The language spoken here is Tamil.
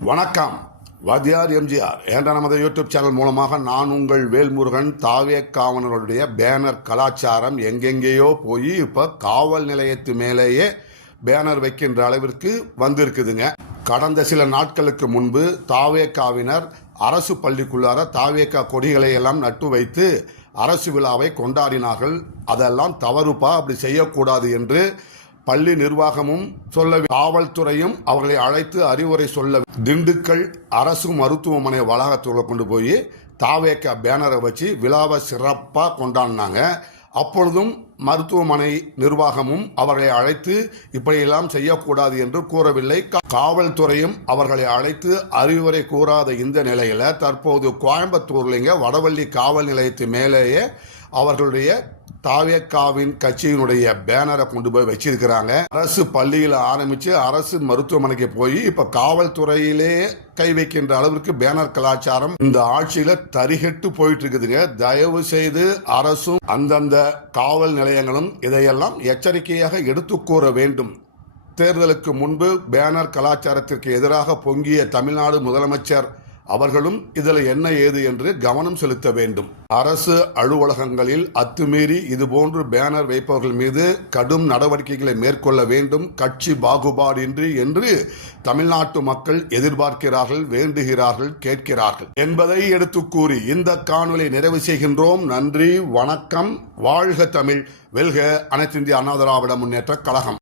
வணக்கம். வாத்தியார் எம்ஜிஆர் என்ற நமது யூடியூப் சேனல் மூலமாக நான் உங்கள் வேல்முருகன். தாவேக்காவினருடைய பேனர் கலாச்சாரம் எங்கெங்கேயோ போய் இப்போ காவல் நிலையத்து மேலேயே பேனர் வைக்கின்ற அளவிற்கு வந்திருக்குதுங்க. கடந்த சில நாட்களுக்கு முன்பு தாவேக்காவினர் அரசு பள்ளிக்குள்ளார தாவேக்கா கொடிகளை எல்லாம் நட்டு வைத்து அரசு விழாவை கொண்டாடினார்கள். அதெல்லாம் தவறுப்பா, அப்படி செய்யக்கூடாது என்று பள்ளி நிர்வாகமும் சொல்ல, காவல்துறையும் அவர்களை அழைத்து அறிவுரை சொல்ல, திண்டுக்கல் அரசு மருத்துவமனை வளாகத்தில் கொண்டு போய் தாவேக்கா பேனரை வச்சு விழாவை சிறப்பாக கொண்டாடினாங்க. அப்பொழுதும் மருத்துவமனை நிர்வாகமும் அவர்களை அழைத்து இப்படியெல்லாம் செய்யக்கூடாது என்று கூறவில்லை. காவல்துறையும் அவர்களை அழைத்து அறிவுரை கூறாத இந்த நிலையில தற்போது கோயம்புத்தூர்லிங்க வடவள்ளி காவல் நிலையத்து மேலேயே அவர்களுடைய தாவேக்காவின் கட்சியினுடைய பேனரை கொண்டு போய் வச்சிருக்கிறாங்க. அரசு பள்ளியில் ஆரம்பிச்சு அரசு மருத்துவமனைக்கு போய் இப்ப காவல்துறையிலே கை வைக்கின்ற அளவிற்கு பேனர் கலாச்சாரம் இந்த ஆட்சியில தரிகட்டு போயிட்டு இருக்குதுங்க. தயவு செய்து அரசும் அந்தந்த காவல் நிலையங்களும் இதையெல்லாம் எச்சரிக்கையாக எடுத்து கூற வேண்டும். தேர்தலுக்கு முன்பு பேனர் கலாச்சாரத்திற்கு எதிராக பொங்கிய தமிழ்நாடு முதலமைச்சர் அவர்களும் இதில் என்ன ஏது என்று கவனம் செலுத்த வேண்டும். அரசு அலுவலகங்களில் அத்துமீறி இதுபோன்று பேனர் வைப்பவர்கள் மீது கடும் நடவடிக்கைகளை மேற்கொள்ள வேண்டும். கட்சி பாகுபாடின்றி என்று தமிழ்நாட்டு மக்கள் எதிர்பார்க்கிறார்கள், வேண்டுகிறார்கள், கேட்கிறார்கள் என்பதை எடுத்து கூறி இந்த காணொலி நிறைவு செய்கின்றோம். நன்றி, வணக்கம். வாழ்க தமிழ், வெல்க அனைத்து இந்திய அண்ணா திராவிட முன்னேற்ற கழகம்.